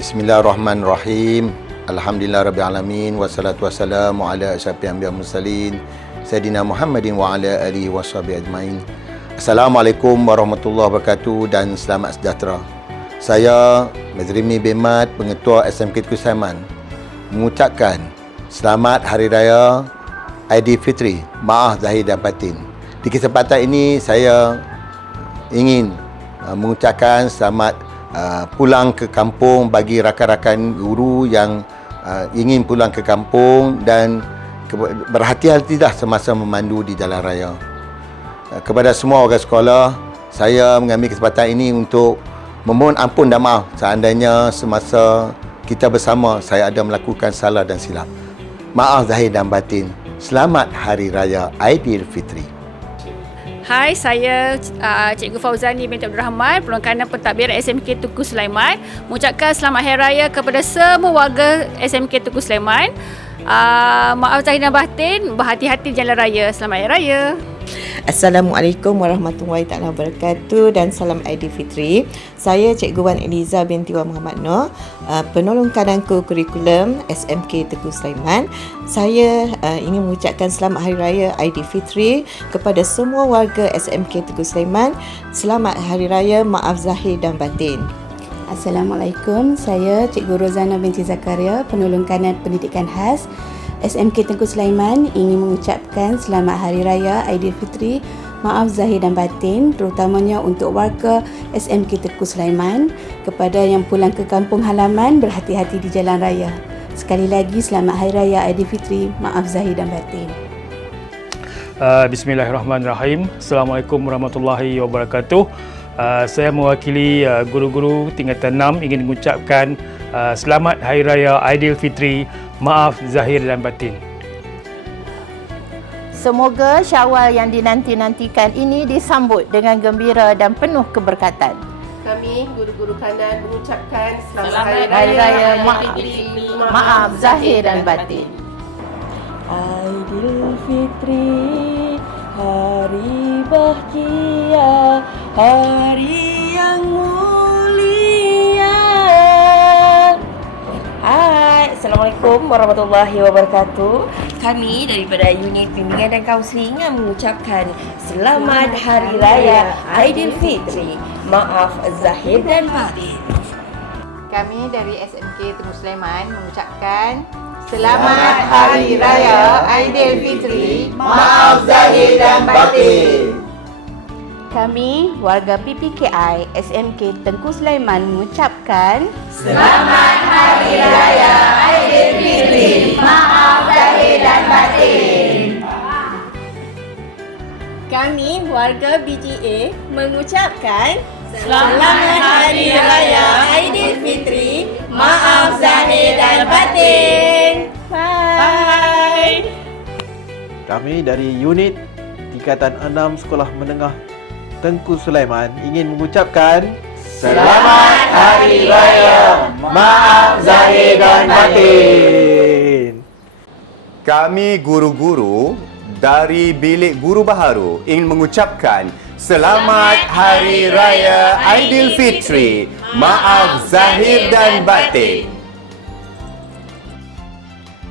Bismillahirrahmanirrahim. Alhamdulillahirabbil wassalatu wassalamu ala asyrafil anbiya'i mursalin Sayyidina Muhammadin wa ala alihi washabihi ajmain. Assalamualaikum warahmatullahi wabarakatuh dan selamat sejahtera. Saya Mazrimi bin Mat, Pengetua SMK Tengku Sulaiman, mengucapkan selamat Hari Raya Aidilfitri, maaf zahir dan batin. Di kesempatan ini saya ingin mengucapkan selamat pulang ke kampung bagi rakan-rakan guru yang ingin pulang ke kampung dan berhati-hatilah semasa memandu di jalan raya. Kepada semua warga sekolah, saya mengambil kesempatan ini untuk memohon ampun dan maaf seandainya semasa kita bersama saya ada melakukan salah dan silap. Maaf zahir dan batin. Selamat Hari Raya Aidilfitri. Hai, saya Cikgu Fauzani binti Abdul Rahman, Perlengkanan Pentadbiran SMK Tengku Sulaiman. Mengucapkan selamat Hari Raya kepada semua warga SMK Tengku Sulaiman. Maaf zahir dan batin, berhati-hati jalan raya. Selamat Hari Raya. Assalamualaikum warahmatullahi taala wabarakatuh dan salam Aidilfitri. Saya Cikgu Wan Eliza binti Wan Muhammad Noor, penolong kadangku kurikulum SMK Tengku Sulaiman. Saya ingin mengucapkan selamat Hari Raya Aidilfitri kepada semua warga SMK Tengku Sulaiman. Selamat Hari Raya, maaf zahir dan batin. Assalamualaikum, saya Cikgu Rozana binti Zakaria, penolong kanan pendidikan khas SMK Tengku Sulaiman, ingin mengucapkan selamat Hari Raya Aidilfitri, maaf zahir dan batin, terutamanya untuk warga SMK Tengku Sulaiman. Kepada yang pulang ke kampung halaman, berhati-hati di jalan raya. Sekali lagi selamat Hari Raya Aidilfitri, maaf zahir dan batin. Bismillahirrahmanirrahim. Assalamualaikum warahmatullahi wabarakatuh. Saya mewakili guru-guru tingkatan 6 ingin mengucapkan selamat Hari Raya Aidilfitri, maaf zahir dan batin. Semoga Syawal yang dinanti-nantikan ini disambut dengan gembira dan penuh keberkatan. Kami guru-guru kanan mengucapkan Selamat Hari Raya maaf zahir dan batin. Aidilfitri, hari bahagia, hari yang mulia. Hai, Assalamualaikum warahmatullahi wabarakatuh. Kami daripada Unit Bimbingan dan Kaunselingan mengucapkan selamat Hari Raya Aidilfitri, maaf zahir dan batin. Kami dari SMK Tengku Sulaiman mengucapkan selamat Hari Raya Aidilfitri, maaf zahir dan batin. Kami, warga PPKI SMK Tengku Sulaiman mengucapkan selamat Hari Raya Aidilfitri, maaf zahir dan batin. Kami, warga BGA mengucapkan Selamat Hari Raya Aidilfitri, maaf zahir dan batin. Bye. Kami dari unit tingkatan 6 Sekolah Menengah Tengku Sulaiman ingin mengucapkan Selamat Hari Raya, maaf zahir dan batin. Kami guru-guru dari Bilik Guru Baharu ingin mengucapkan Selamat Hari Raya Aidilfitri, maaf zahir dan batin.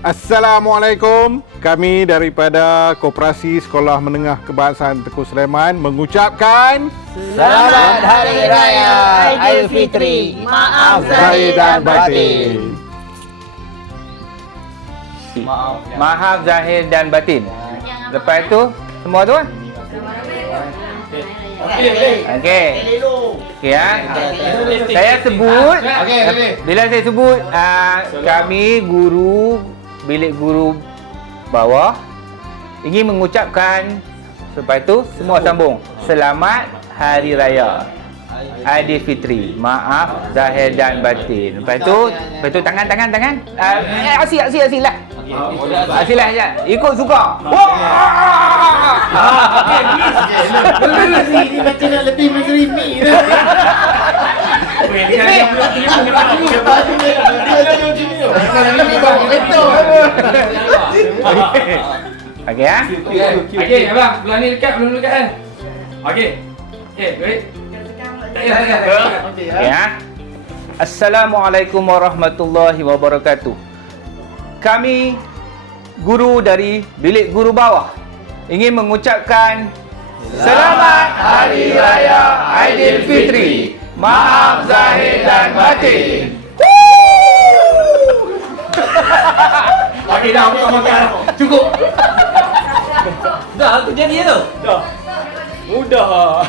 Assalamualaikum. Kami daripada Koperasi Sekolah Menengah Kebangsaan Tengku Sulaiman mengucapkan Selamat Hari Raya Aidilfitri, maaf zahir dan batin. Maaf zahir dan batin. Lepas tu semua tu kan? Okey ya. Saya sebut bila saya sebut kami guru bilik guru bawah ingin mengucapkan, lepas tu semua sambung selamat Hari Raya Aidilfitri, maaf zahir dan batin. Lepas tu tangan. Asil lah. Asil lah saja. Ikut suka. Ini macam nak lebih Mazrimi. Okey ya. Okey, abang, belah ni dekat, belum dekat kan? Okey. Okey, baik. Ya. Assalamualaikum warahmatullahi wabarakatuh. Kami guru dari Bilik Guru Bawah ingin mengucapkan Selamat Hari Raya Aidilfitri. Maaf zahir dan batin. Okey dah, makan. Cukup. Dah, aku jadi tu. Dah. Mudah.